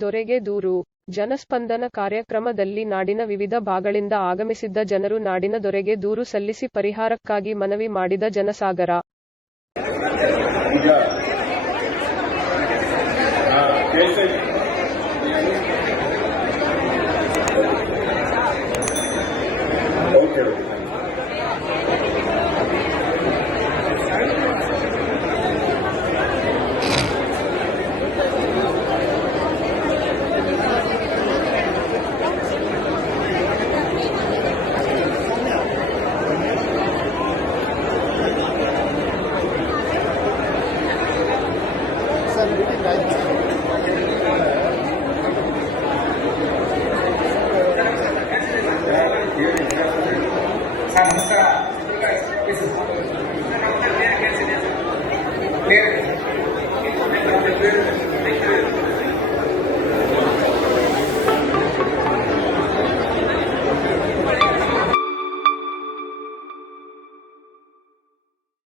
ದೊರೆಗೆ ದೂರು. ಜನಸ್ಪಂದನ ಕಾರ್ಯಕ್ರಮದಲ್ಲಿ ನಾಡಿನ ವಿವಿಧ ಭಾಗಗಳಿಂದ ಆಗಮಿಸಿದ್ದ ಜನರು ನಾಡಿನ ದೊರೆಗೆ ದೂರು ಸಲ್ಲಿಸಿ ಪರಿಹಾರಕ್ಕಾಗಿ ಮನವಿ ಮಾಡಿದ ಜನಸಾಗರ. ನಮಸ್ಕಾರ.